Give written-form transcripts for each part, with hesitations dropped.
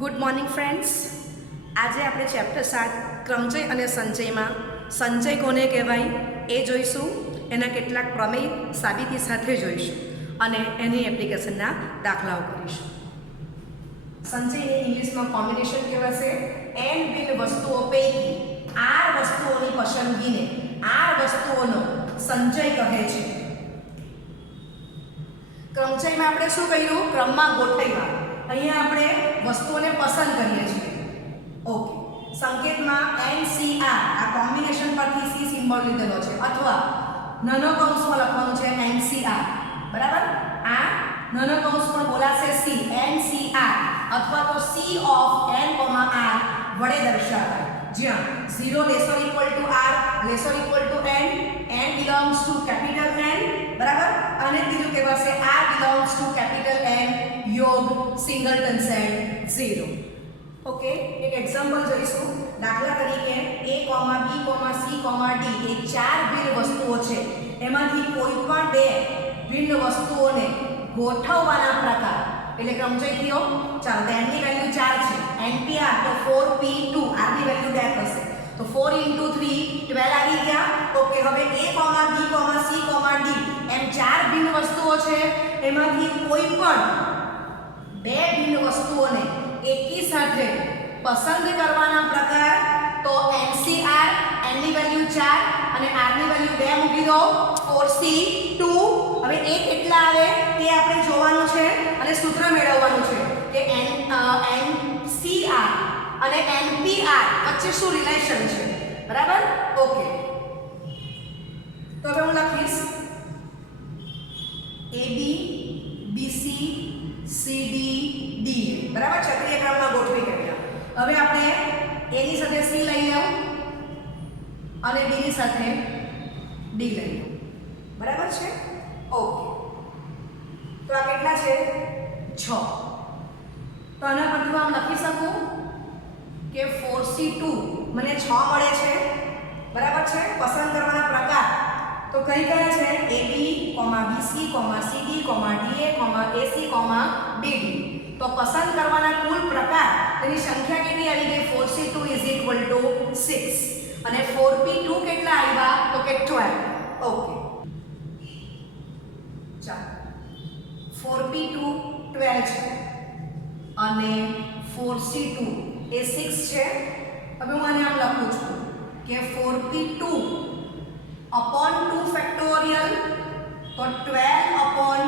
Good morning friends. આજે આપણે chapter 7 ક્રમચય અને સંચયમાં સંચય કોને કહેવાય એ જોઈશું, એના કેટલાક પ્રમેય સાબિતી સાથે જોઈશું અને એની એપ્લિકેશનના દાખલાઓ કરીશું. સંચયને ઇંગ્લિશમાં કોમ્બિનેશન કહેવાશે. એન બિન વસ્તુઓ પૈકી આર વસ્તુઓની પસંદગીને આર વસ્તુઓનો સંચય કહે છે. ક્રમચયમાં આપણે શું કર્યું? ક્રમમાં ગોઠવ્યા. અહીંયા આપણે વસ્તુઓને પસંદ કરીએ છીએ. ઓકે, સંકેતમાં NCR આ કોમ્બિનેશન પરથી C સિમ્બોલ લીધેલો છે, અથવા નાનો કૌંસમાં લખવાનું છે NCR. બરાબર? આ નાનો કૌંસ પણ બોલાશે C, NCR, અથવા તો C of N, R વડે દર્શાવાય. જ્યાં 0 less or equal to R, less or equal to N, N belongs to capital N. બરાબર? અને બીજું કહેવાશે R belongs to capital N, યોગ સિંગલટન સેટ 0. ઓકે, એક એક્ઝામ્પલ જોઈશું. દાખલા તરીકે A, B, C, D એ ચાર ભિન્ન વસ્તુઓ છે. એમાંથી કોઈ પણ બે ભિન્ન વસ્તુઓને ગોઠવવાના પ્રકાર એટલે ક્રમચય થયો. ચાલો, તો n ની વેલ્યુ 4 છે, NPR તો 4p2, r ની વેલ્યુ 2 થશે, તો 4 * 3 12 આવી ગયા. ઓકે, હવે A, B, C, D એમ ચાર ભિન્ન વસ્તુઓ છે. એમાંથી કોઈ પણ બે ભિન્ન વસ્તુઓને એકી સાથે પસંદ કરવાના પ્રકાર તો NCR, n ની વેલ્યુ 4 અને r ની વેલ્યુ 2 મૂકી દો, 4c2. હવે એ કેટલા આવે તે આપણે જોવાનું છે અને સૂત્ર મેળવવાનું છે કે NCR અને NPR વચ્ચે શું રિલેશન છે. બરાબર? ઓકે, તો હવે હું લખીશ AB, BC, CD, D. બરાબર? ચક્રીય ક્રમમાં ગોઠવી કર્યા. હવે આપણે A ની સાથે C લઈ લઉં અને B ની સાથે D લઈ લઉં. બરાબર છે? ઓકે, તો આ કેટલા છે? 6. તો આના પરથી હું આમ લખી શકું કે 4c2 મને 6 મળે છે. બરાબર છે? પસંદ કરવાના પ્રકાર તો કઈ કયા છે? AB, BC, CD, DA, AC, BD. તો પસંદ કરવાના કુલ પ્રકાર તેની સંખ્યા કેટલી આવી ગઈ? 4c2 = 6 અને 4p2 કેટલા આવ્યા? તો કે 12. ઓકે, ચાલો, 4p2 12 છે અને 4c2 એ 6 છે. હવે હું આને આમ લખું છું કે 4p2 upon 2 ફેક્ટોરિયલ તો 12 upon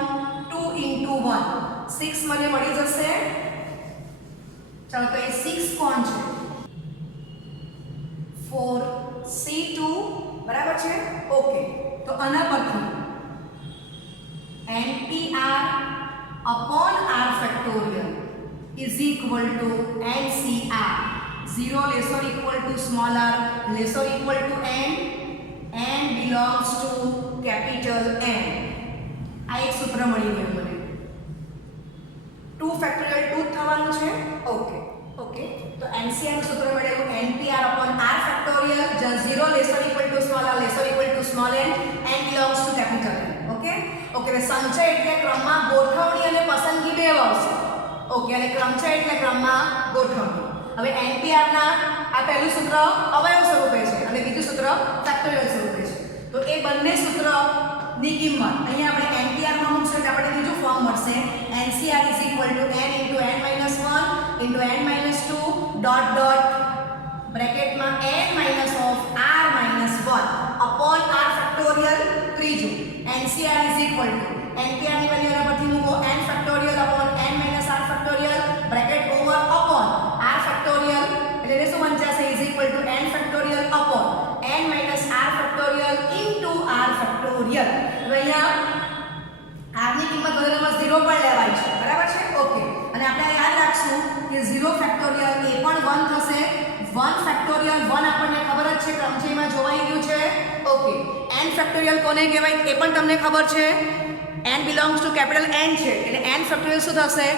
2 into 1 6 મને મળી જશે. ચાલો, તો એ 6 કોણ છે? 4c2. બરાબર છે? ઓકે, તો આના પરથી NPR upon R factorial is equal to NCR. 0 less or equal to smaller less or equal to N, N belongs to capital N. આ એક સૂત્ર મળી ગયું મને. 2 ફેક્ટોરિયલ 2 થવાનું છે. ઓકે, ઓકે, તો NCR નું સૂત્ર મળ્યું NPR upon R factorial, જ્યાં 0 less or equal to smaller less or equal to small n, N belongs to capital N. Okay, okay, સંચય એટલે ક્રમમાં ગોઠવણી અને પસંદગી બે આવશે. ઓકે, અને ક્રમચય એટલે ક્રમમાં ગોઠવણી. હવે NPR ના આ પહેલું સૂત્ર અવયવ સ્વરૂપે છે અને બીજું સૂત્ર ફેક્ટોરિયલ સ્વરૂપે છે. તો એ બંને સૂત્રની કિંમત અહીંયા આપણે NPR માં મૂકશું એટલે આપણને બીજું ફોર્મ મળશે. NCR = n * n - 1 * n - 2 dot dot બ્રેકેટમાં n - of r - 1 upon r factorial. ત્રીજું NCR = NPR ની વેલ્યુ પરથી મૂકો n factorial upon n - r factorial bracket over upon r factorial એટલે શું વંચાશે? = n factorial upon n - r factorial into r factorial. હવે અહીંયા r ની કિંમત બધામાં 0 પણ લેવાય છે. બરાબર છે? ઓકે, અને આપણે યાદ રાખશું કે 0 ફેક્ટોરિયલ એ પણ 1 થશે. 1 ફેક્ટોરિયલ 1 આપણને ખબર જ છે, ક્રમચયમાં જોવાઈ ગયું છે. ઓકે, n ફેક્ટોરિયલ કોને કહેવાય એ પણ તમને ખબર છે. n belongs to capital N છે એટલે n ફેક્ટોરિયલ શું થશે?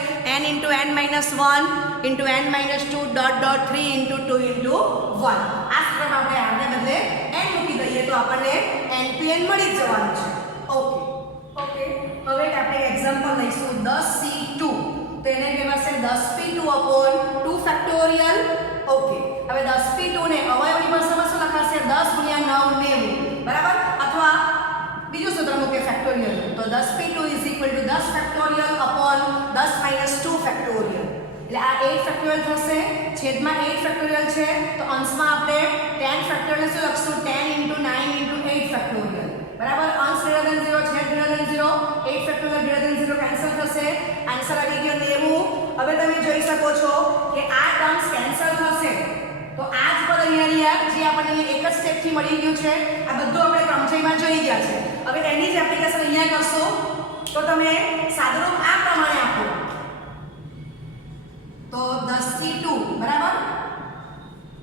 n * n - 1 * n - 2 dot dot 3 * 2 * 1. આ સૂત્રમાં આપણે r ને બદલે n મૂકી દઈએ તો આપણને NPN મળી જ જવાનું છે. ઓકે, ઓકે, હવે આપણે એક્ઝામ્પલ લઈશું 10c2 તેને 10p2 upon 2 ફેક્ટોરિયલ. ઓકે, હવે 10p2 ને અવયવની ભાષામાં શું લખાશે? 10 ગુણ્યા 9 90, બરાબર? અથવા બીજું સૂત્ર મૂકે ફેક્ટોરિયલ, તો 10p2 is equal to 10 factorial upon 10 minus 2 factorial. એટલે આ 8 ફેક્ટોરિયલ થશે, છેદમાં 8 ફેક્ટોરિયલ છે, તો અંશમાં આપણે 10 ફેક્ટોરિયલ શું લખશું? 10 into 9 into 8 ફેક્ટોરિયલ, બરાબર? અંશ greater than 0, છેદ greater than 0, 8 factorial greater than 0 cancel થશે, આન્સર આવી ગયો 90. હવે તમે જોઈ શકો છો કે આ ટર્મ્સ કેન્સલ થશે, તો આ જ પદ અહીંયા જે આપણને એક જ સ્ટેપ થી મળી ગયું છે, આ બધું આપણે ક્રમચયમાં જોઈ ગયા છે. હવે એની જ એપ્લિકેશન અહીંયા કરશો, તો તમે સાદુરૂપ આ પ્રમાણે આપો, તો 10 થી 2, બરાબર?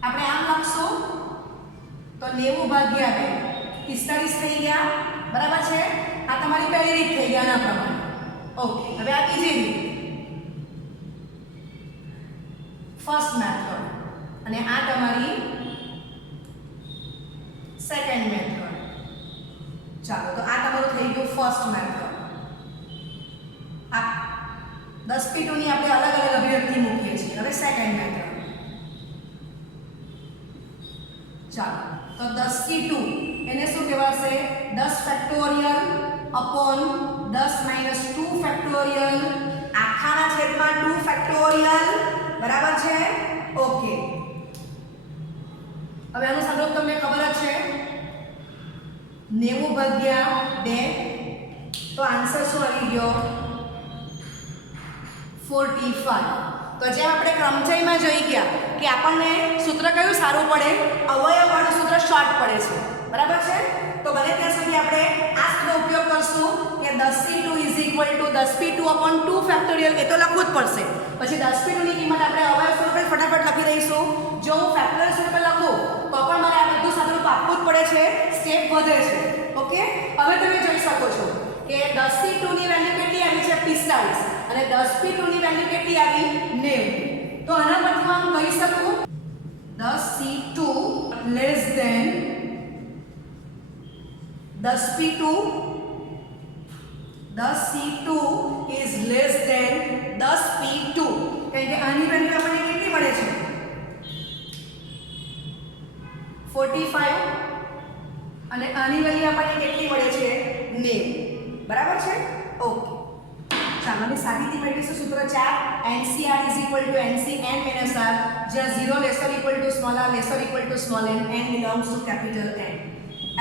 આપણે આમ લખશું તો 90 ભાગ્યા 2 45 થઈ ગયા, બરાબર છે? આ તમારી પહેલી રીત થઈ ગયા આના પ્રમાણે. ઓકે, હવે આ બીજી રીત, ફર્સ્ટ મેથડ, અને આ તમારી સેકન્ડ મેથડ. ચાલો, તો આ તમારું થઈ ગયું ફર્સ્ટ મેથડ. આ 10p2 ની આપણે અલગ અલગ અભિવ્યક્તિ મૂકીએ છીએ. હવે સેકન્ડ મેથડ. ચાલો, તો 10 થી 2 એને શું કહેવાશે? 10 ફેક્ટોરિયલ upon 10 minus 2 ફેક્ટોરિયલ, આખાના છેદમાં 2 ફેક્ટોરિયલ, બરાબર છે? ઓકે, હવે આનું સ્વરૂપ તમને ખબર જ છે, 90 ભાગ્યા 2, તો આન્સર શું આવી ગયો? 45. તો જેમ આપણે ક્રમચયમાં જોઈ ગયા કે આપણને સૂત્ર કયું સારું પડે? અવયવવાળું સૂત્ર શોર્ટ પડે છે, બરાબર છે? તો બને ત્યાં સુધી આપણે આ સૂત્રનો ઉપયોગ કરશું કે 10c2 is equal to 10p2 upon 2 factorial. એ તો લખવું જ પડશે. પછી 10p2 ની કિંમત આપણે અવયવ સ્વરૂપે ફટાફટ લખી દઈશું. જો હું ફેક્ટોરિયલ સ્વરૂપે લખું તો પણ મારે આ બધું સાદુરૂપ આપવું જ પડે છે, સ્ટેપ વધે છે. ઓકે, હવે તમે જોઈ શકો છો કે 10c2 ની વેલ્યુ કેટલી આવી છે? 45, અને 10p2 ની વેલ્યુ કેટલી આવી? 90. તો આના પરથી હું આમ કહી શકું 10c2 less than 10p2, 10c2 is less than 10p2. કારણ કે આની વેલ્યુ આપણને કેટલી મળે છે? 45, અને આની વેલ્યુ આપણને કેટલી મળે છે? 90, બરાબર છે? ઓકે, ચાલો હવે સાબિતી મેળવીશું. સૂત્ર 4, NCR is equal to NCN minus R, જ્યાં 0 lesser equal to small r lesser equal to small n, n belongs to capital N.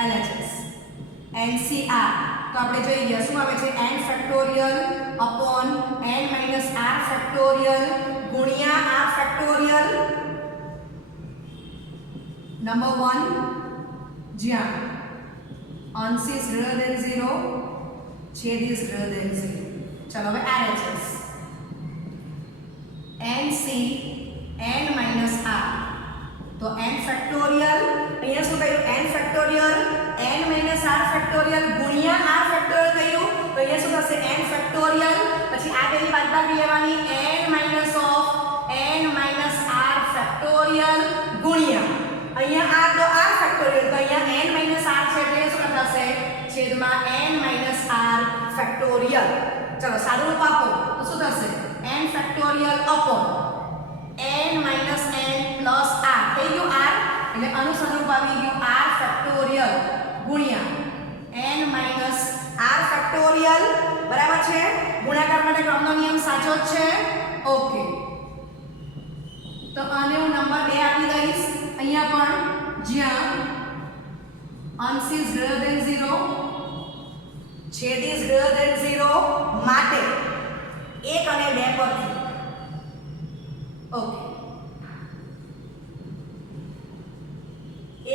LHS NCR, તો આપણે જોઈ ગયા શું આવે છે? n factorial upon n minus r factorial ગુણ્યા r factorial. Number 1, જ્યાં અંશ is greater than 0, છેદ is greater than 0. ચલો હવે RHS NC n minus r, તો n ફેક્ટોરિયલ, અહીંયા શું કહ્યું? n factorial n minus r factorial ગુણ્યા r ફેક્ટોરિયલ કહ્યું, તો અહીંયા શું થશે? n ફેક્ટોરિયલ, પછી આ બેની બાદબાકી લેવાની, n minus of n minus r factorial ગુણ્યા અહીંયા r, તો r ફેક્ટોરિયલ, તો અહીંયા n minus r છે એટલે શું લખાશે? છેદમાં n minus r ફેક્ટોરિયલ. ચલો સાદુરૂપ આપો તો શું થશે? n factorial upon n minus n plus r, થઈ ગયું r, એટલે આનું સ્વરૂપ આવી ગયું r ફેક્ટોરિયલ ગુણ્યા n minus r ફેક્ટોરિયલ, બરાબર છે? ગુણાકાર માટે ક્રમનો નિયમ સાચો જ છે. ઓકે, તો આને હું નંબર 2 આપી દઈશ. અહીંયા પણ જ્યાં અંશ is greater than 0, છેદ is greater than 0, માટે 1 અને 2 પરથી. ઓકે,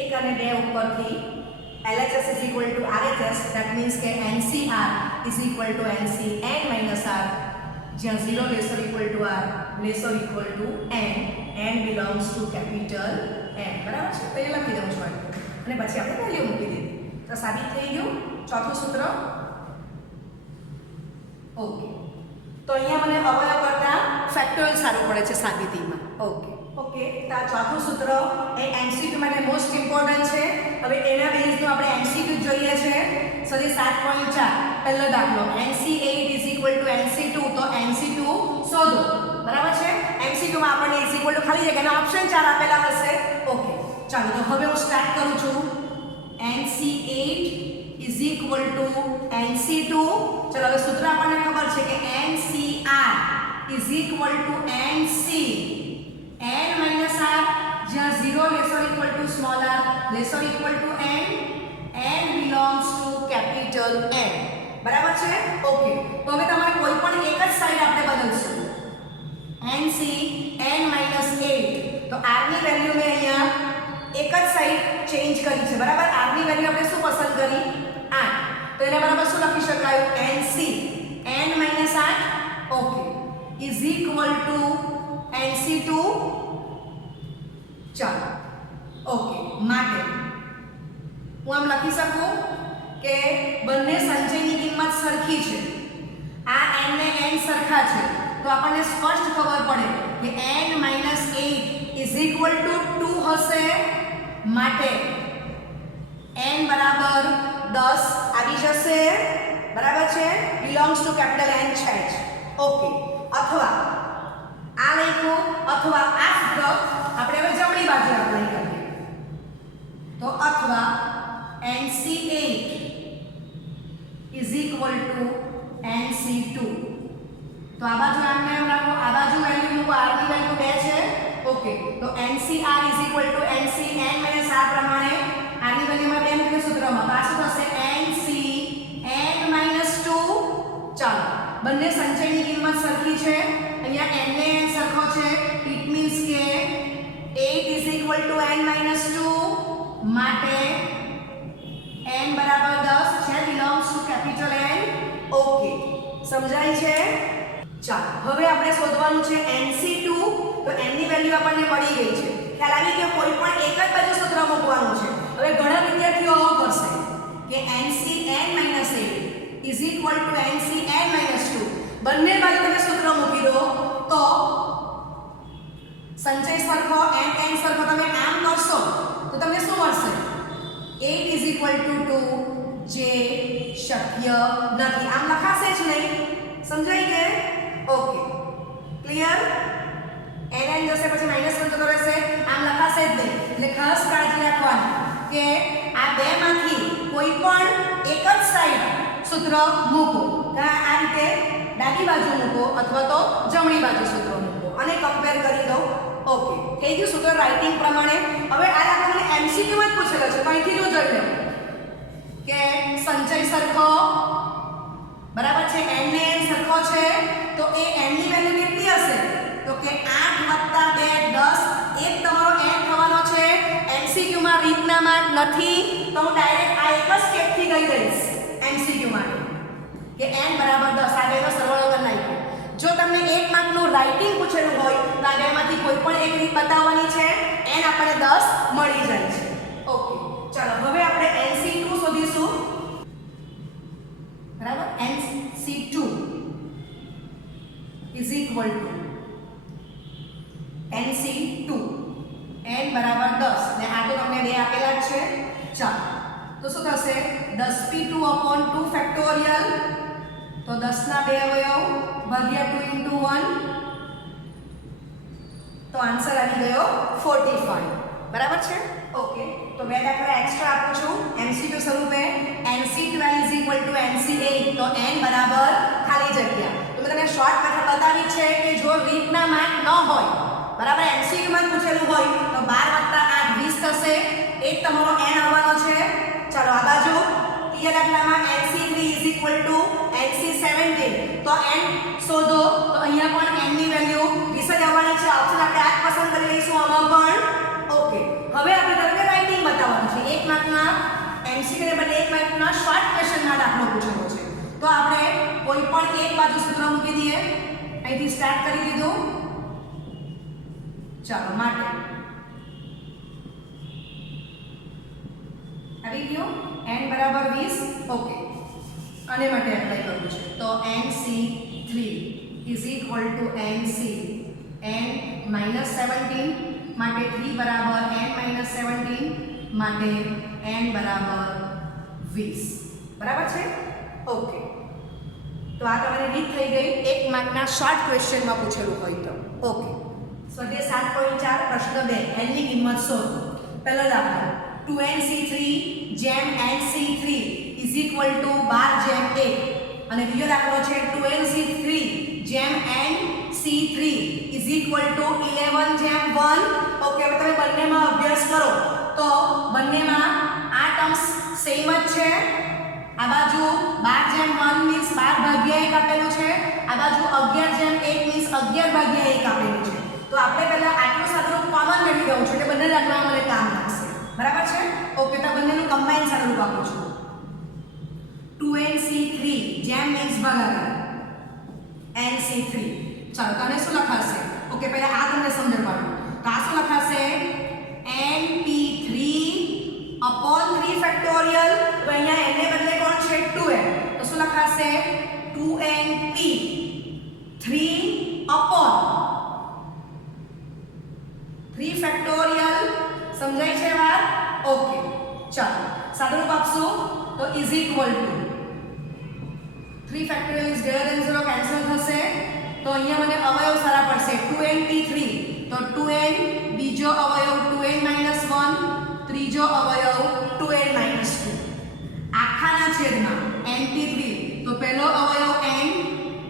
1 અને 2 ઉપરથી LHS is equal to RHS, that means કે NCR is equal to NCN minus R, જ્યાં 0 lesser equal to R lesser equal to N, N belongs to capital N, બરાબર છે? તો એ લખી દઉં છું અને પછી આપણે વેલ્યુ મૂકી દીધી, તો સાબિત થઈ ગયું ચોથું સૂત્ર. ઓકે, તો અહીંયા મને અવયવ કરતા ફેક્ટોરિયલ સારું પડે છે સાબિતીમાં. ઓકે, તો આ ચોથું સૂત્ર એ MCQ માટે મોસ્ટ ઇમ્પોર્ટન્ટ છે. હવે એના બેઝનું આપણે MCQ જોઈએ છે. સદી 7.4 પહેલો દાખલો, NC8 is equal to NC2, તો NC2 શોધો, બરાબર છે? MCQ માં આપણને ઇઝ ઇક્વલ ટુ ખાલી જગ્યાના ઓપ્શન 4 આપેલા હશે. ઓકે, ચાલો તો હવે હું સ્ટાર્ટ કરું છું. NC8 is equal two NC2. ચલો હવે સૂત્ર આપણને ખબર છે કે NCR is equal to NC n minus r, જ્યાં 0 less or equal to small r less or equal to n belongs to capital N. બરાબર છે? ઓકે, તો હવે તમારે કોઈ પણ એક જ સાઈડ આપણે બદલશું. NC n માઈનસ 8, તો r ની વેલ્યુ મેં અહીંયા એક જ સાઈડ ચેન્જ કરી છે. બરાબર, r ની વેલ્યુ આપણે શું પસંદ કરી? 8. તો એને બરાબર શું લખી શકાય? NC n minus 8 okay is equal two NC2. ચાલો ઓકે, માટે હું આમ લખી શકું કે બંને સંચયની કિંમત સરખી છે. આ n ને n સરખા છે તો આપણને સ્પષ્ટ ખબર પડે કે n minus 8 is equal two 2 હશે. માટે n બરાબર 10 આવી જશે. બરાબર છે? બિલોંગ્સ ટુ કેપિટલ N છે જ. ઓકે, અથવા આ લખ્યું અથવા આ સૂત્ર આપણે હવે જમણી બાજુ એપ્લાય કરીએ. તો અથવા NC8 is equal two NC2. તો આ બાજુ આમને એમ રાખો, આ બાજુ વેલ્યુ મૂકો, r ની વેલ્યુ 2 છે. ઓકે, તો NCR is equal to NC n minus r પ્રમાણે r ની વેલ્યુમાં 2 મૂકીને સૂત્રમાં તો આ શું થશે? NC n minus 2. ચાલો, બંને સંચયની કિંમત સરખી છે. અહીંયા n ને n સરખો છે. ઇટ મીન્સ કે 8 is equal to n minus 2. માટે n બરાબર 10 છે, belongs to capital N. Okay, સમજાય છે? ચાલો હવે આપણે શોધવાનું છે NC2. તો n ની વેલ્યુ આપણને મળી ગઈ છે. ખ્યાલ આવી કે કોઈ પણ એક જ બાજુ સૂત્ર મૂકવાનું છે. હવે ઘણા વિદ્યાર્થીઓ આવું કરશે કે NC n minus 8 is equal to NC n minus 2. બંને બાજુ તમે સૂત્ર મૂકી દો તો સંચય સરખો n સરખો તમે આમ કરશો તો તમને શું મળશે? 8 ઇઝ ઇક્વલ ટુ 2, જે શક્ય નથી. આમ લખાશે જ નહીં. સમજાઈ ગયે? Okay, clear? n જશે પછી માઈનસ 1 જતો રહેશે. આમ લખાશે જ નહીં. એટલે ખાસ કાળજી રાખવાની કે આ બેમાંથી કોઈ પણ એક જ સાઈડ સૂત્ર મૂકો. આ રીતે ડાબી બાજુ મૂકો અથવા તો જમણી બાજુ સૂત્ર મૂકો અને કમ્પેર કરી દો. ઓકે, થઈ ગયું સૂત્ર રાઇટિંગ પ્રમાણે. હવે આ દાખલો મને MCQ માં જ પૂછેલો છે. અહીંથી જો જોઈ લો કે સંચય સરખો બરાબર છે, n ને n સરખો છે, તો એ n ની વેલ્યુ કેટલી હશે? તો કે 8 + 2 10. એક તમારો n થવાનો છે. MCQ માં રીતના માર્ક નથી તો હું ડાયરેક્ટ આ એક જ સ્ટેપ થી ગઈ દઈશ MCQ માટે કે n બરાબર 10. આ બેનો સરવાળો કરી નાખ્યો. જો તમને 1 માર્કનું રાઇટિંગ પૂછેલું હોય તો આ બેમાંથી કોઈ પણ એક રીત બતાવવાની છે. n આપણને 10 મળી જાય છે. ઓકે, ચાલો હવે આપણે NC2 શોધીશું. બરાબર, NC2 is equal two NC2 n બરાબર 10 ને આ તો તમને 2 આપેલા જ છે. ચાલો તો શું થશે? 10p2/2 factorial. તો 10 ના 2 અવયવ ભાગ્યા 2 * 1. તો આન્સર આવી ગયો 45. બરાબર છે? ઓકે, તો બે દાખલા એક્સ્ટ્રા આપું છું MCQ સ્વરૂપે. NC12 is equal two NC8. તો n બરાબર ખાલી જગ્યા. તો મેં તમને શોર્ટ મેથડ બતાવી છે કે જો રીતના માર્ક ન હોય, બરાબર, MCQ માં પૂછેલું હોય તો 12 + 8 20 થશે. એક તમારો n આવવાનો છે. ચાલો આ બાજુ ત્રીજા દાખલામાં NC3 is equal two NC17. તો n શોધો તો અહીંયા પણ n ની વેલ્યુ 20 જ આવવાની છે. ઓપ્શન આપણે આ જ પસંદ કરી લઈશું આમાં પણ. ઓકે, હવે આપણે તમને રાઇટિંગ બતાવવાનું છે. 1 માર્કના MCQ ને બદલે 1 માર્કના શોર્ટ ક્વેશ્ચનમાં દાખલો પૂછેલો છે. તો આપણે કોઈ પણ એક બાજુ સૂત્ર મૂકી દઈએ. અહીંથી સ્ટાર્ટ કરી દીધું. ચાલો માટે આવી ગયો n બરાબર 20. ઓકે, આને માટે એપ્લાય કરવું છે. તો NC3 is equal to NC n minus 17. માટે 3 બરાબર n માઈનસ 17. માટે n બરાબર 20. બરાબર છે? ઓકે, તો આ તમારી રીત થઈ ગઈ 1 માર્કના શોર્ટ ક્વેશ્ચનમાં પૂછેલું હોય તો. ઓકે, સ્વાધ્યાય 7.4 પ્રશ્ન 2 n ની કિંમત શોધો. પહેલો દાખલો 2nc3 જેમ nc3 12 જેમ 1 અને બીજો દાખલો છે 2nc3 જેમ nc3 11 જેમ 1. ઓકે, હવે તમે બંનેમાં અભ્યાસ કરો તો બંનેમાં આ ટર્મ્સ સેમ જ છે. આ બાજુ 12 જેમ 1 મીન્સ 12 ભાગ્યા 1 આપેલું છે, આ બાજુ 11 જેમ 1 મીન્સ 11 ભાગ્યા 1 આપેલું છે. તો આપણે પહેલા આટલું સાદુરૂપ કોમન મેળવી દઉં છું એટલે બંને દાખલામાં મને કામ લાગશે. બરાબર છે? ઓકે, તો બંનેનું કમ્બાઈન સાદુરૂપ આપું છું. 2nc3 જેમ મીન્સ ભાગાકાર nc3. ચાલો, તને શું લખાશે? ઓકે, પહેલા આ તમને સમજાવવાનું. તો આ શું લખાશે? np3 upon 3 factorial. તો અહીંયા n ને બદલે કોણ છે? 2n. તો શું લખાશે? 2np 3 upon 3 factorial. સમજાય છે વાત? ઓકે, ચાલો સાદુરૂપ આપશું તો is equal to 3 factorial is greater than 0 cancel થશે. તો અહીંયા મને અવયવ સારા પડશે 2np3. તો 2n, બીજો અવયવ 2n - 1, ત્રીજો અવયવ 2n - 2. આખાના છેદમાં np3. તો પહેલો અવયવ n,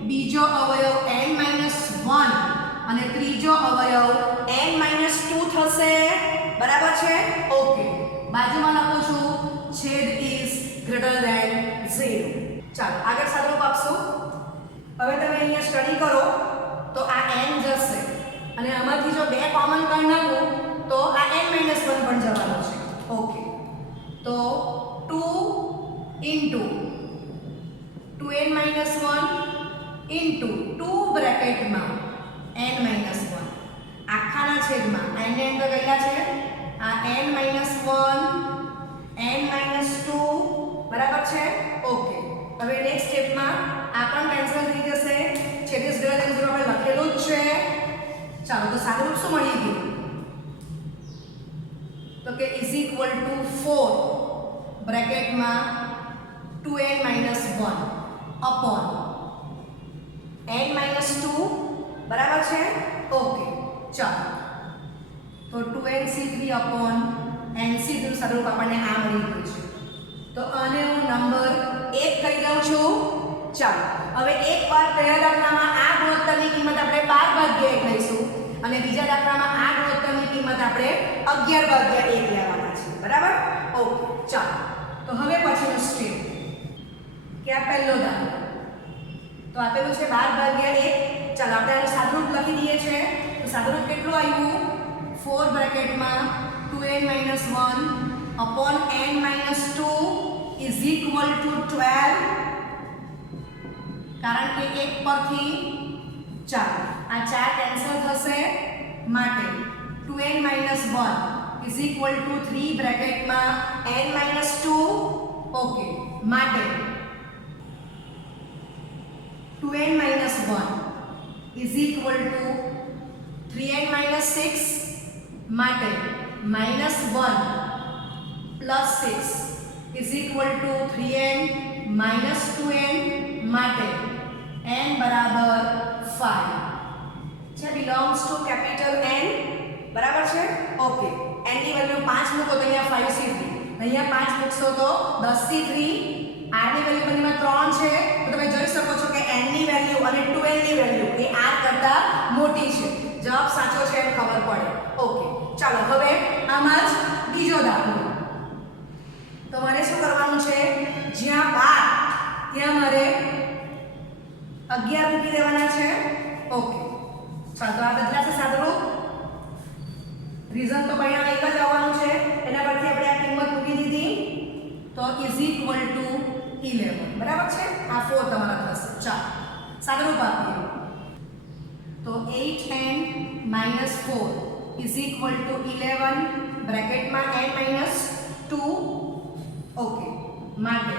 બીજો અવયવ n - 1 અને ત્રીજો અવયવ n - 2 થશે. બરાબર છે? ઓકે, બાજુમાં લખું છું છેદ ઇઝ ગ્રેટર ધેન 0. ચાલો આગળ સાદુરૂપ આપશું. હવે તમે અહીંયા સ્ટડી કરો તો આ n જશે અને આમાંથી જો 2 કોમન કાઢી નાખું તો આ n - 1 પણ જવાનો છે. ઓકે, તો 2 into 2n - 1 into 2 બ્રેકેટમાં n - 1 આખાના છેદમાં n ને તો કયા છે? આ n - 1 n - 2. બરાબર છે? ઓકે, હવે નેક્સ્ટ સ્ટેપમાં આ પણ કેન્સલ થઈ જશે. છેદ ઇઝ ગ્રેટર ધેન 0 આપણે લખેલું જ છે. ચાલો, તો સાદુરૂપ શું મળી ગયું? તો કે is equal two 4 બ્રેકેટમાં 2n - 1 upon n - 2. બરાબર છે? ઓકે, ચાલો તો 2nc3 upon nc3 સાદુરૂપ આપણને આ મળી ગયું છે. તો આને હું નંબર 1 કહી દઉં છું. ચાલો, હવે એકવાર પહેલા દાખલામાં આ ગુણોત્તરની કિંમત આપણે 12 ભાગ્યા 1 લઈશું અને બીજા દાખલામાં આ ગુણોત્તરની કિંમત આપણે 11 ભાગ્યા 1 લેવાના છે. બરાબર? ઓકે, ચાલો તો હવે પછીનો સ્ટેપ કે આ પહેલો દાખલો તો આપેલું છે 12 ભાગ્યા 1. ચાલો આપણે આનું સાદુરૂપ લખી દઈએ છે. તો સાદુરૂપ કેટલું આવ્યું? 4 બ્રેકેટમાં 2n - 1 upon n - 2 is equal to 12. કારણ કે 1 પરથી 4 આ 4 કેન્સલ થશે માટે 2n - 1 is equal to 3 બ્રેકેટમાં n - 2. Okay, માટે 2n - 1 is equal to 3n - 6 માટે -1 plus 6 is equal to 3n minus 2n માટે n બરાબર 5 છે. belongs to capital N. બરાબર છે? ઓકે, n ની વેલ્યુ 5 મૂકો તો અહીંયા 5 c3, અહીંયા 5 મૂકશો તો 10 c3. r ની વેલ્યુ બંનેમાં 3 છે. તો તમે જોઈ શકો છો કે n ની વેલ્યુ અને 2n ની વેલ્યુ એ r કરતા મોટી છે. જવાબ સાચો છે એમ ખબર પડે. ઓકે, ચાલો હવે આમાં જ બીજો દાખલો. તો મારે શું કરવાનું છે? જ્યાં 12 ત્યાં મારે 11 મૂકી દેવાના છે. ઓકે, ચાલો તો આ બદલાશે સાદુરૂપ. રીઝન તો પરિણામ એક જ આવવાનું છે. એના પરથી આપણે આ કિંમત મૂકી દીધી તો ઇઝ ઇક્વલ ટુ 11. બરાબર છે? આ 4 તમારા થશે. ચાલો સાદુરૂપ આપીએ તો 8n - 4 is equal to 11 બ્રેકેટમાં n - 2. Okay, માટે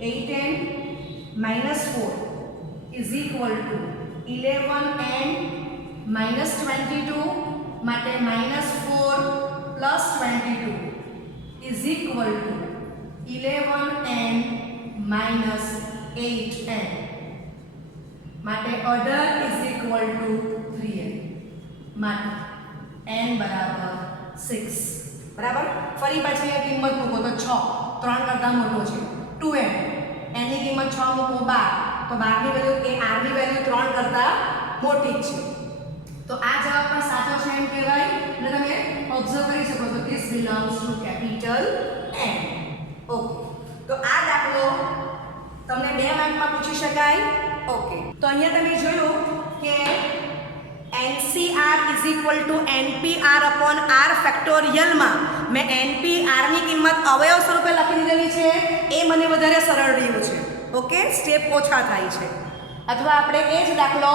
8n - 4 is equal to 11n - 22 માટે -4 plus 22 is equal to 11n minus 8n માટે 18 is equal to 3n. માટે n બરાબર 6 બરાબર. ફરી પાછી અહીંયા કિંમત મૂકો તો 6 3 કરતાં મોટો છે 2n n ની કિંમત 6 મૂકો 12 તો 12 ની વેલ્યુ એ r ની વેલ્યુ 3 કરતાં મોટી જ છે. તો આ જવાબ પણ સાચો છે એમ કહેવાય અને તમે ઓબ્ઝર્વ કરી શકો છો this belongs to capital N. Okay, તો આ દાખલો તમને 2 માર્કમાં પૂછી શકાય. ઓકે, તો અહીંયા તમે જોયું કે NCR NPR/R ફેક્ટોરિયલમાં મેં NPR ની કિંમત અવયવ સ્વરૂપે લખી દીધેલી છે એ મને વધારે સરળ રહ્યું છે. ઓકે, સ્ટેપ ઓછા થાય છે. અથવા આપણે એ જ દાખલો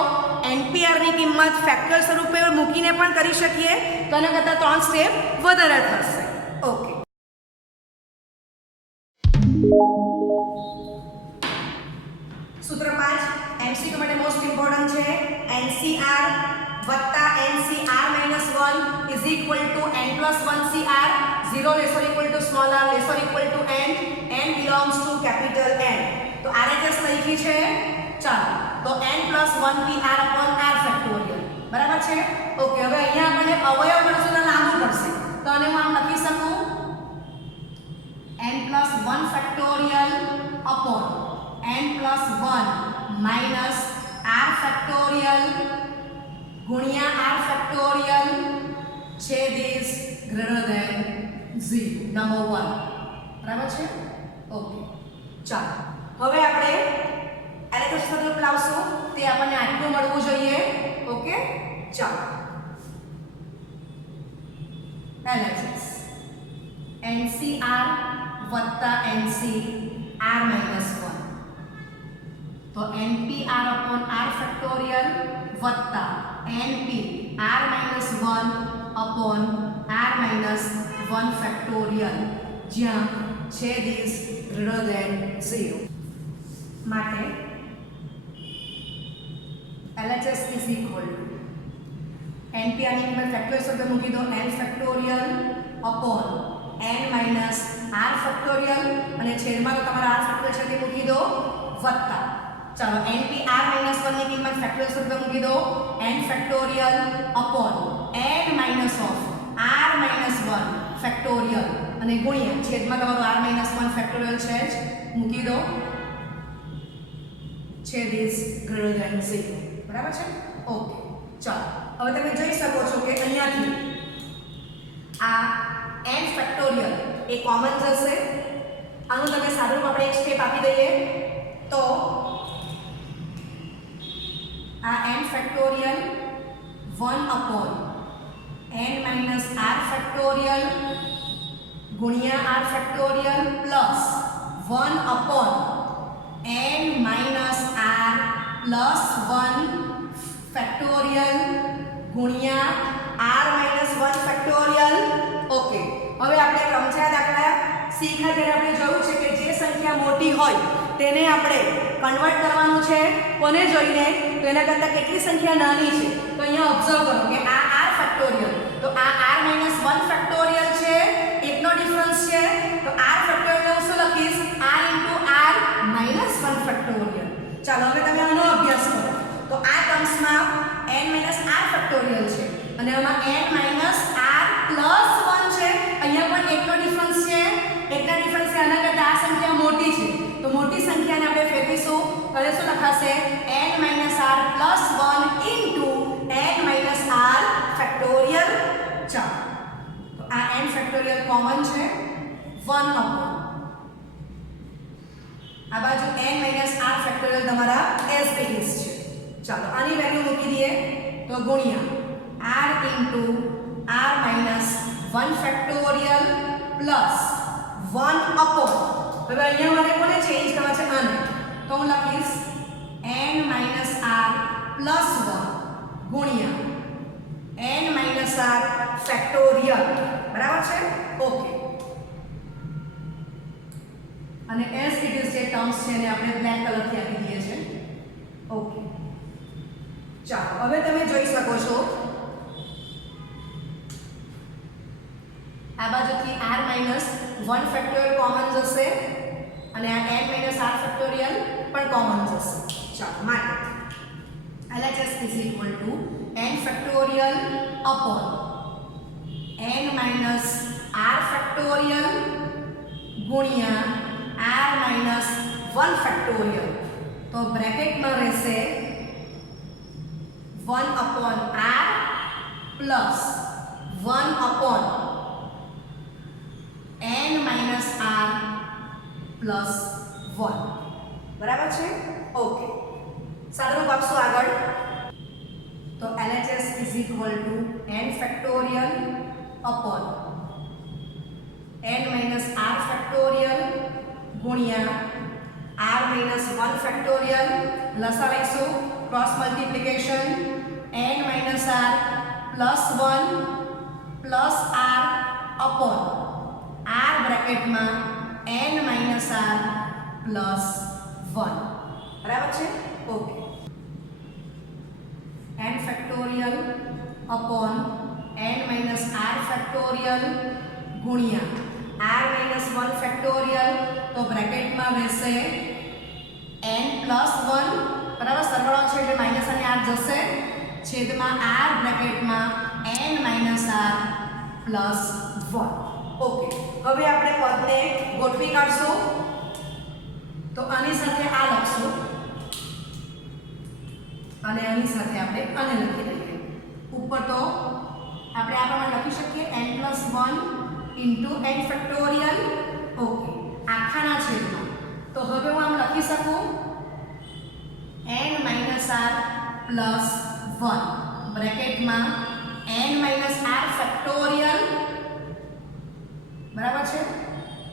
NPR ની કિંમત ફેક્ટર સ્વરૂપે મૂકીને પણ કરી શકીએ તો એના કરતાં 3 સ્ટેપ વધારે થશે. ઓકે, સૂત્ર 5 MCQ માટે મોસ્ટ ઇમ્પોર્ટન્ટ છે. NCR વત્તા NCR minus 1 is equal to n plus 1 CR 0 less or equal to small r less or equal to n belongs to capital N. તો RHS લખી છે. ચાલો, તો n plus 1 PR upon r factorial બરાબર છે. Okay, હવે અહીંયા આપણે અવયવ મળશે તો લાંબુ પડશે તો આને હું આમ લખી શકું n plus 1 factorial upon n plus 1 minus r factorial ગુણ્યા r ફેક્ટોરિયલ છેદ is greater than 0 નંબર 1 બરાબર છે. ઓકે, ચાલો હવે આપણે LHS સ્વરૂપ લાવશું તે આપણને આટલું મળવું જોઈએ. ઓકે, ચાલો LHS NCR વત્તા NCR minus 1 તો NPR upon r ફેક્ટોરિયલ વત્તા NPR minus 1 upon r minus 1 factorial જ્યાં છેદ is greater than 0 માટે LHS is equal to NPR ની કિંમત ફેક્ટોરિયલ શબ્દ મૂકી દો n factorial upon n minus r factorial અને છેદમાં તો તમારા r ફેક્ટોરિયલ છે તે મૂકી દો વત્તા ચાલો NPR minus 1 ની કિંમત ફેક્ટોરિયલ શબ્દ મૂકી દો n factorial upon n minus of r minus 1 factorial અને ગુણ્યા છેદમાં તમારું r minus 1 ફેક્ટોરિયલ છે જ મૂકી દો છેદ is greater than 0 બરાબર છે. ઓકે, ચાલો હવે તમે જોઈ શકો છો કે અહીંયાથી આ n ફેક્ટોરિયલ એ કોમન જશે. આનું તમે સાદુરૂપ આપણે એક સ્ટેપ આપી દઈએ તો આ n factorial 1 upon n minus r factorial ગુણ્યા r factorial plus 1 upon n minus r plus 1 factorial ગુણ્યા r minus 1 ફેક્ટોરિયલ. ઓકે, હવે આપણે ક્રમછાયા દાખલા શીખ્યા ત્યારે આપણે જોયું છે કે જે સંખ્યા મોટી હોય તેને આપણે કન્વર્ટ કરવાનું છે કોને જોઈને તો એના કરતાં કેટલી સંખ્યા નાની છે. તો અહીંયા ઓબ્ઝર્વ કરો કે આ r ફેક્ટોરિયલ તો આ r minus 1 ફેક્ટોરિયલ છે એકનો ડિફરન્સ છે તો r ફેક્ટોરિયલ હું શું લખીશ r into r minus 1 factorial. ચાલો હવે તમે આનો અભ્યાસ કરો તો આ ટર્મ્સમાં n minus r ફેક્ટોરિયલ છે અને આમાં n minus r plus 1 છે. અહીંયા પણ એકનો ડિફરન્સ છે એકના ડિફરન્સ આના કરતાં આ સંખ્યા મોટી છે તો મોટી સંખ્યાને આપણે ફેરવીશું તો શું લખાશે n minus r plus 1 into n minus r factorial. ચાલો તો આ n ફેક્ટોરિયલ કોમન છે 1 upon આ બાજુ n minus r ફેક્ટોરિયલ તમારા as it is છે. ચાલો આની વેલ્યુ મૂકી દઈએ તો ગુણ્યા r into r minus 1 factorial plus 1 upon હવે અહીંયા મારે કોને ચેન્જ કરવા છે આને તો હું લખીશ n minus r plus 1 ગુણ્યા n minus r ફેક્ટોરિયલ બરાબર છે. ઓકે, અને as it is જે ટર્મ્સ છે એને આપણે બ્લેક કલરથી આપી દઈએ છે. ઓકે, ચાલો હવે તમે જોઈ શકો છો આ બાજુથી r minus 1 ફેક્ટોરિયલ કોમન જશે અને આ n minus r ફેક્ટોરિયલ પણ કોમન જશે. ચાલો માટે LHS LHS is equal to n factorial upon n minus r factorial ગુણ્યા r minus 1 factorial. તો બ્રેકેટમાં રહેશે 1 upon r plus 1 upon n minus r plus 1. બરાબર છે? ઓકે, સાદુરૂપ આપશું આગળ. તો LHS is equal to n factorial upon n minus r factorial ગુણ્યા r minus 1 factorial. લસા લઈશું, cross multiplication, n minus r plus 1 plus r upon r બ્રેકેટમાં n minus r plus 1. બરાબર છે? Okay, n factorial upon n minus r factorial ગુણ્યા r minus 1 factorial. તો બ્રેકેટમાં રહેશે n plus 1. બરાબર, સરવાળો છે એટલે માઈનસ અને r જશે, છેદમાં r બ્રેકેટમાં n minus r plus 1. Okay, હવે આપણે પદને ગોઠવી કાઢશું. તો આની સાથે આ લખશું અને આની સાથે આપણે આને લખી દઈએ. ઉપર તો આપણે આ પ્રમાણે લખી શકીએ n plus 1 into n factorial. Okay, આખાના છેદમાં. તો હવે હું આમ લખી શકું n minus r plus 1 બ્રેકેટમાં n minus r factorial. બરાબર છે?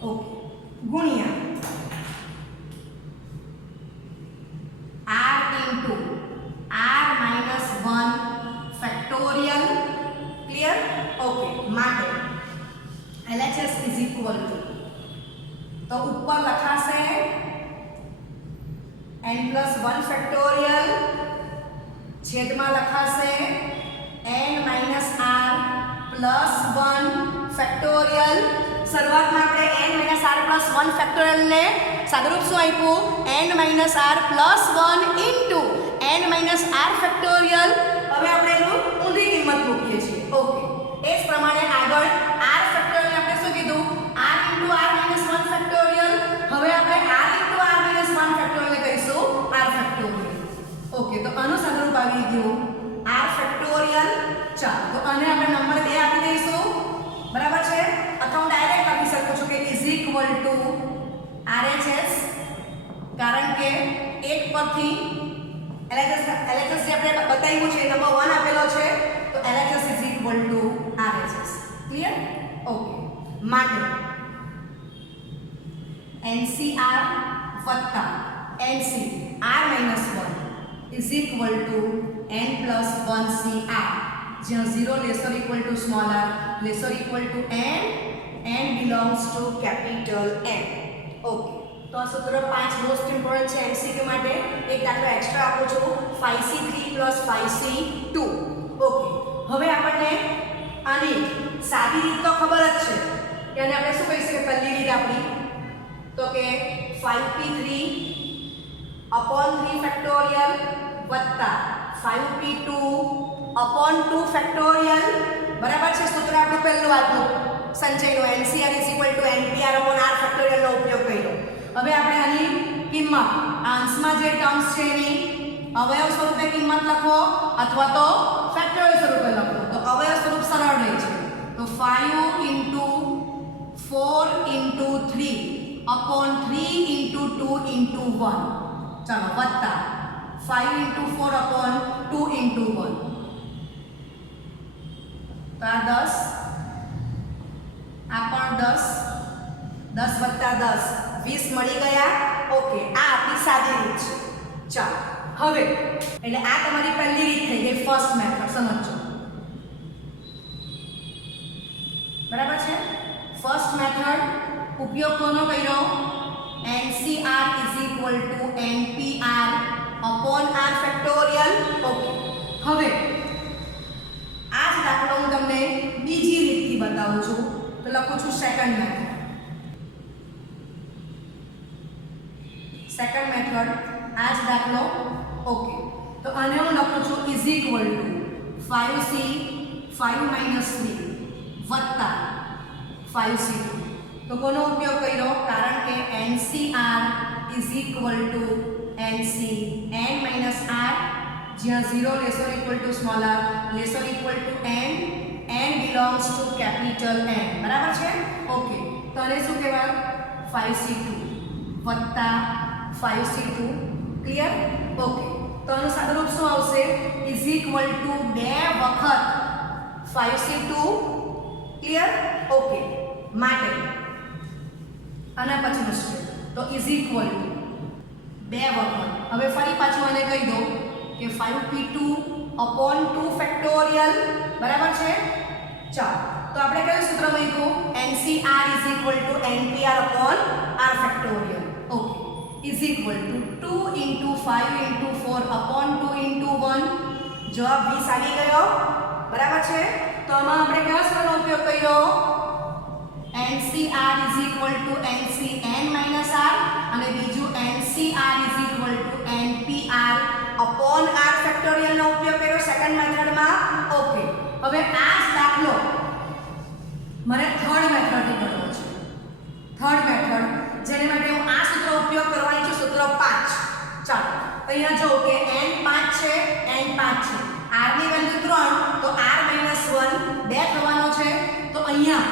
ઓકે, ગુણ્યા r into r minus 1 factorial. Clear? Okay, માટે LHS is equal to, તો ઉપર લખાશે n plus 1 factorial છેદમાં લખાશે n minus r plus 1 factorial. શરૂઆતમાં આપણે n minus r plus 1 factorial ને સાદુરૂપ શું આપ્યું? n minus r plus 1 into n minus r factorial. હવે આપણે એનું ઊંધી કિંમત મૂકીએ છીએ. ઓકે, એ જ પ્રમાણે આગળ r factorial ને આપણે શું કીધું? r into r minus 1 factorial. હવે આપણે r into r minus 1 factorial ને કહીશું r factorial. ઓકે, તો આનું સાદુરૂપ આવી ગયું r factorial. ચાલો, તો આને આપણે નંબર 2 આપી દઈશું. બરાબર છે? અથવા હું ડાયરેક્ટ લખી શકું છું કે ઇઝ ઇક્વલ ટુ RHS, કારણ કે 1 પરથી LHS જે આપણે બતાવ્યું છે નંબર 1 આપેલો છે, તો LHS is equal two RHS. Clear? Okay, માટે NCR વત્તા NC r minus 1 is equal to n plus 1 CR, જ્યાં 0 less or equal to small r less or equal to n belongs to capital N. Okay, તો આ સૂત્ર 5 most important છે MCQ માટે. એક દાખલો એક્સ્ટ્રા આપું છું, 5C3 plus 5C2. ઓકે, હવે આપણને આની સાદી રીત તો ખબર જ છે કે આને આપણે શું કહી શકીએ? પહેલી રીત આપણી તો કે 5p3 upon 3 factorial વત્તા 5p2 upon 2 factorial. બરાબર છે? સૂત્ર આપણું પહેલું આજનું સંચયનો NCR is equal to NPR upon r factorial નો ઉપયોગ કર્યો. હવે આપણે આની કિંમત અંશમાં જે ટર્મ્સ છે એની અવયવ સ્વરૂપે કિંમત લખો અથવા તો ફેક્ટોરિયલ સ્વરૂપે લખો. તો અવયવ સ્વરૂપ સરળ રહે છે. તો 5 into 4 into 3 upon 3 into 2 into 1. ચાલો, વત્તા 5 into 4 upon 2 into 1. તો આ 10, આ પણ 10, 10 વત્તા 10 20 મળી ગયા. ઓકે, આ આપણી સાદી રીત છે. ચાલો, હવે એટલે આ તમારી પહેલી રીત થઈ ગઈ, ફર્સ્ટ મેથડ. સમજો, બરાબર છે? ફર્સ્ટ મેથડ ઉપયોગ કોનો કર્યો? NCR is equal to NPR upon r factorial. Okay, હવે આ જ દાખલો હું તમને બીજી રીતથી બતાવું છું. તો લખું છું સેકન્ડ મેથડ. સેકન્ડ મેથડ આ જ દાખલો. ઓકે, તો આને હું લખું છું is equal two 5c 5 minus 3 વત્તા 5c2. તો કોનો ઉપયોગ કર્યો? કારણ કે NCR is equal to NC n minus r, જ્યાં 0 less or equal to smaller, less or equal to n belongs to capital N. બરાબર છે? ઓકે. તો આને શું કહેવાય? 5c2 વત્તા 5c2. ક્લિયર? ઓકે. તો આનું સાદુરૂપ શું આવશે? ઇઝ ઇક્વલ ટુ 2 વખત 5c2. ક્લિયર? ઓકે. માટે આના પછીનો સ્ટેપ તો ઇઝ ઇક્વલ ટુ 2 વખત. હવે ફરી પાછું આને કહી દો કે 5p2 અપોન 2 ફેક્ટોરિયલ. બરાબર છે? ચાલો. તો આપણે કયું સૂત્ર મૂક્યું? NCR is equal to NPR upon R factorial. Okay. Is equal two 2 into 5 into 4 upon 2 into 1. જવાબ 20 આવી ગયો. બરાબર છે? તો આમાં આપણે કયા સૂત્રનો ઉપયોગ કર્યો? NCR is equal to NC n minus r અને બીજું NCR is equal to NPR upon r factorial નો ઉપયોગ કર્યો સેકન્ડ મેથડમાં. ઓકે. હવે આ જ દાખલો મને થર્ડ મેથડથી કરવો છે. થર્ડ મેથડ જેને માટે હું આ સૂત્ર ઉપયોગ કરવાની છું, સૂત્ર 5. ચાલો. અહીંયા જો કે n 5 છે, n 5 છે, r ની વેલ્યુ 3, તો r - 1 2 થવાનો છે. તો અહીંયા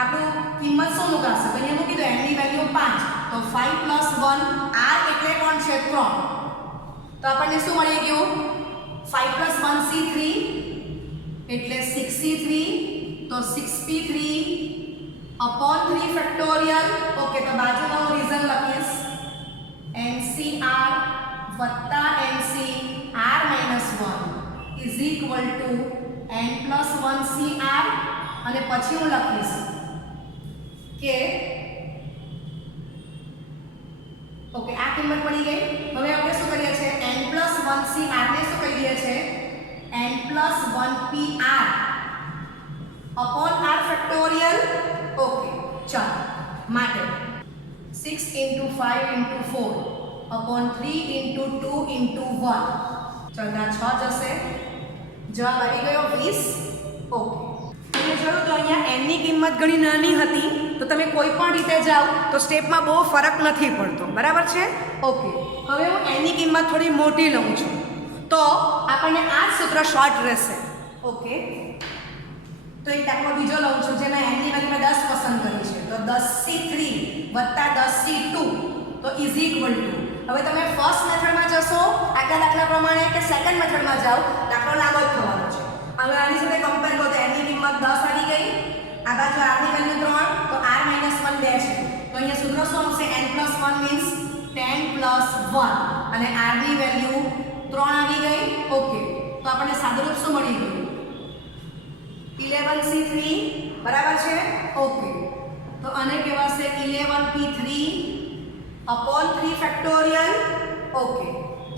આપણું કિંમત શું મુકાશે? તો અહીંયા મૂકી દો n ની વેલ્યુ 5, તો 5 + 1 r એટલે કોણ છે? 3. તો આપણને શું મળી ગયું? 5 + 1 c3 એટલે 6c3, તો 6p3 અપોન 3 ફેક્ટોરિયલ. ઓકે. તો બાજુમાં હું રીઝન લખીશ NCR વત્તા NC r - 1 is equal to n + 1cr અને પછી હું લખીશ કે ઓકે આ કિંમત મળી ગઈ. હવે આપણે શું કરીએ છીએ? n + 1cr ને શું કહી દઈએ છીએ? n + 1pr upon r factorial. Okay. ચાલો. માટે 6 * 5 * 4 અપોન 3 * 2 * 1. ચાલો આ 6 જશે. જવાબ આવી ગયો 20. ઓકે. તમે જોયું તો અહીંયા n ની કિંમત ઘણી નાની હતી, તો તમે કોઈ પણ રીતે જાઓ તો સ્ટેપમાં બહુ ફરક નથી પડતો. બરાબર છે? ઓકે. હવે હું n ની કિંમત થોડી મોટી લઉં છું તો આપણને આ જ સૂત્ર શોર્ટ રહેશે. ઓકે. તો એક દાખલો બીજો લઉં છું જેમાં n ની વેલ્યુ મેં 10 પસંદ કરી છે. તો 10c3 વત્તા 10c2 તો ઇઝ ઇક્વલ ટુ, હવે તમે ફર્સ્ટ મેથડમાં જશો આગલા દાખલા પ્રમાણે કે સેકન્ડ મેથડમાં જાઓ, દાખલો લાંબો જ થવાનો છે. હવે આની સાથે કમ્પેર કરો તો n ની કિંમત 10 આવી ગઈ, આ બાજુ r ની વેલ્યુ 3, તો r - 1 2 છે. તો અહીંયા સૂત્ર શું આવશે? n + 1 મીન્સ 10 + 1 અને r ની વેલ્યુ 3 આવી ગઈ. ઓકે. તો આપણને સાદુરૂપ શું મળી ગયું? 11c3. બરાબર છે? ઓકે. તો આને કહેવાશે 11p3 અપોન 3 ફેક્ટોરિયલ. ઓકે.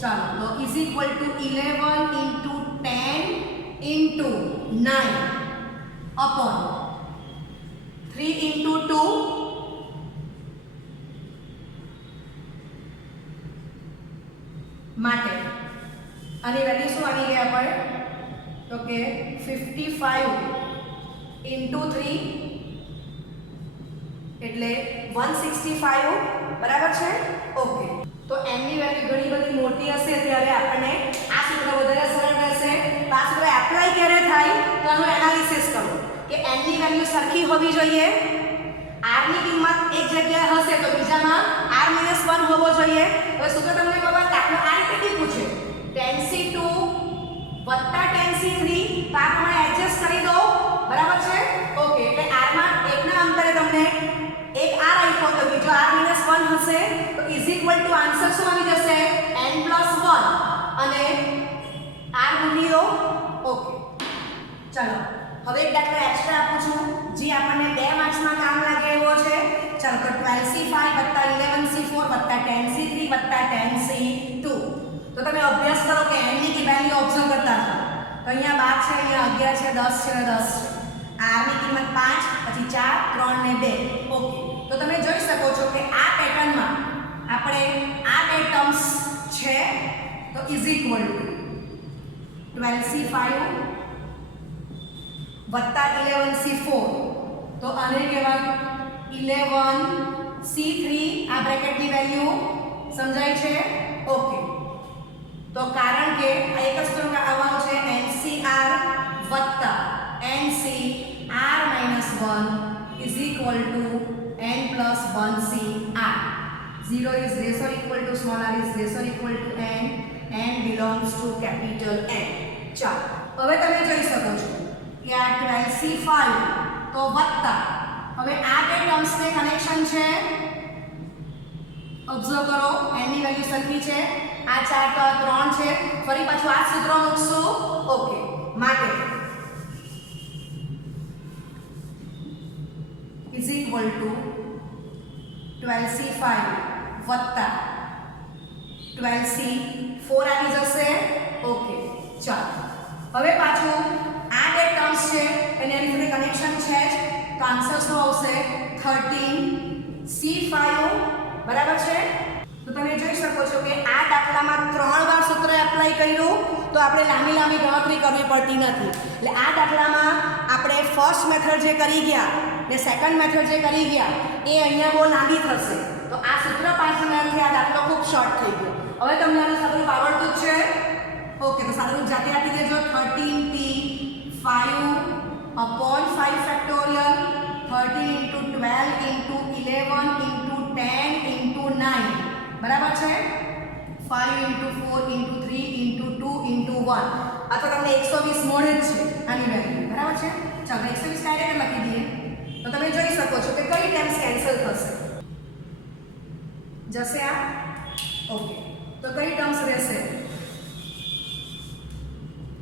ચાલો. તો is equal two 11 into 10 into 9 upon 3 into 2 માટે આની વેલ્યુ શું આવી ગઈ આપણે? તો કે 55 ઇન્ટુ 3 એટલે 165. બરાબર છે? ઓકે. તો n ની વેલ્યુ ઘણી બધી મોટી હશે ત્યારે આપણને આ સૂત્ર વધારે સરળ રહેશે. તો આ સૂત્ર એપ્લાય ક્યારે થાય? તો આનું એનાલિસિસ કરો કે n ની વેલ્યુ સરખી હોવી જોઈએ, r ની કિંમત એક જગ્યાએ હશે તો બીજામાં r - 1 હોવો જોઈએ. હવે સૂત્ર તમને ખબર દાખલો આ રીતે કી પૂછે 10c2 વત્તા 10c3, તો આ પ્રમાણે એડજસ્ટ કરી દો. બરાબર છે? ઓકે. એટલે r માં એકના અંતરે તમને એક r આપ્યો તો બીજો r - 1 હશે, તો ઇઝ ઇક્વલ ટુ આન્સર શું આવી જશે? n + 1 અને r મૂકી દો. ઓકે. ચાલો. હવે એક દાખલો એક્સ્ટ્રા આપું છું જે આપણને 2 માર્ક્સમાં કામ લાગે એવો છે. ચાલો. તો 12c5 વત્તા 11c4 વત્તા 10c3 વત્તા 10c2. તો તમે અભ્યાસ કરો કે n ની વેલ્યુ ઓબ્ઝર્વ કરતા જાઓ. તો અહીંયા 12 છે, અહીંયા 11 છે, 10 છે અને 10 છે. r ની કિંમત 5, પછી 4, 3 ને 2. ઓકે. તો તમે જોઈ શકો છો કે આ પેટર્નમાં આપણે આ બે ટર્મ્સ છે તો ઇઝ ઇક્વલ ટુ 12c5 વત્તા 11c4 તો આને કહેવાય 11c3 આ બ્રેકેટની વેલ્યુ સમજાય છે ઓકે તો કારણ કે આ એક જ સૂત્ર આવવાનું છે NCR વત્તા NCR - 1 is equal to n plus 1CR. 0 is less or equal to small r is less or equal to n and belongs to capital N. ચાલો હવે તમે જોઈ શકો છો કે આ 12c5 તો વત્તા હવે આ બે ટર્મ્સ ને કનેક્શન છે ઓબ્ઝર્વ કરો n ની વેલ્યુ સરખી છે આ 4 તો 3 છે ફરી પાછું આ સૂત્ર મૂકશું ઓકે માટે is equal to 12c5 વત્તા 12c4 આવી જશે ઓકે ચાલો હવે પાછું આ બે ટર્મ્સ છે અને એની સાથે કનેક્શન છે જ તો આન્સર શું આવશે 13c5 બરાબર છે તો તમે જોઈ શકો છો કે આ દાખલામાં 3 વાર સૂત્ર એપ્લાય કર્યું તો આપણે લાંબી ગણતરી કરવી પડતી નથી એટલે આ દાખલામાં આપણે ફર્સ્ટ મેથડ જે કરી ગયા ને સેકન્ડ મેથડ જે કરી ગયા એ અહીંયા બહુ લાંબી થશે તો આ સૂત્ર પાછળથી આ દાખલો ખૂબ શોર્ટ થઈ ગયો હવે તમને આનું સાદુરૂપ આવડતું જ છે ઓકે તો સાદુરૂપ જાતે આપી દેજો 13p 5 factorial 13 into 12 into 11 into 10 into 9 બરાબર છે 5 into 4 into 3 into 2 into 1 આ તો તમને 120 મળે જ છે આની વેલ્યુ બરાબર છે ચાલો 120 ડાયરેક્ટ લખી દઈએ તો તમે જોઈ શકો છો કે કઈ ટાઈમ્સ કેન્સલ થશે જશે આ ઓકે તો કઈ ટર્મ્સ રહેશે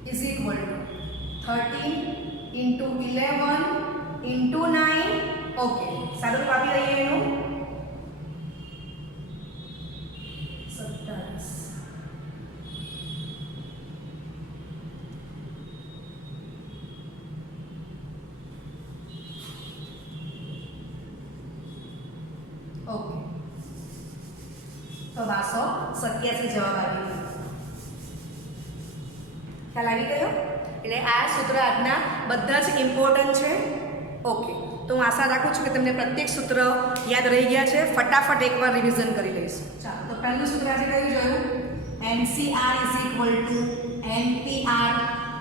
is equal to 13 into 11 into 9 okay સાદુરૂપ આપી દઈએ એનું 27 ઓકે તો 1287 જવાબ આવી ગયો ખ્યાલ આવી ગયો એટલે આ સૂત્ર આજના બધા જ ઇમ્પોર્ટન્ટ છે ઓકે તો હું આશા રાખું છું કે તમને પ્રત્યેક સૂત્ર યાદ રહી ગયા છે ફટાફટ એકવાર રિવિઝન કરી લઈશું ચાલો તો પહેલું સૂત્ર આજે કયું જોયું NCR is equal to NPR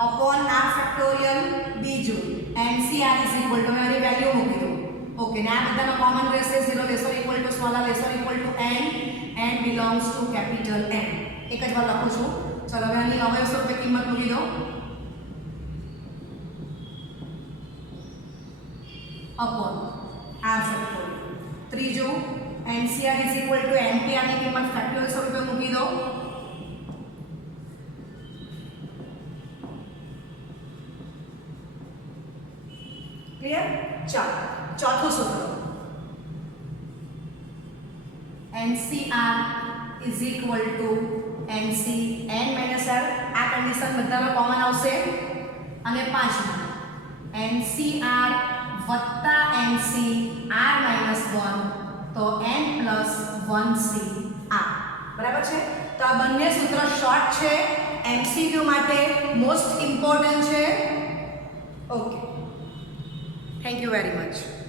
upon R factorial બીજું NCR is equal to મારી વેલ્યુ મૂકી દઉં ઓકે ને આ બધાનો કોમન રહેશે 0 less or equal to small r less or equal to n and belongs to capital N એક જ વાર લખું છું ચલો હવે આની અવયવ સ્વરૂપે કિંમત મૂકી દો upon r ફેક્ટોરિયલ ત્રીજું NCR is equal to NPR ની કિંમત ફેક્ટોરિયલ સ્વરૂપે મૂકી દો ક્લિયર ચાલો ચોથું સૂત્ર NCR is equal to NC n minus r આ કન્ડિશન બધામાં કોમન આવશે અને પાંચમું NCR વત્તા NC r minus 1 તો n plus 1C r બરાબર છે તો આ બંને સૂત્ર શોર્ટ છે MCQ માટે મોસ્ટ ઇમ્પોર્ટન્ટ છે okay thank you very much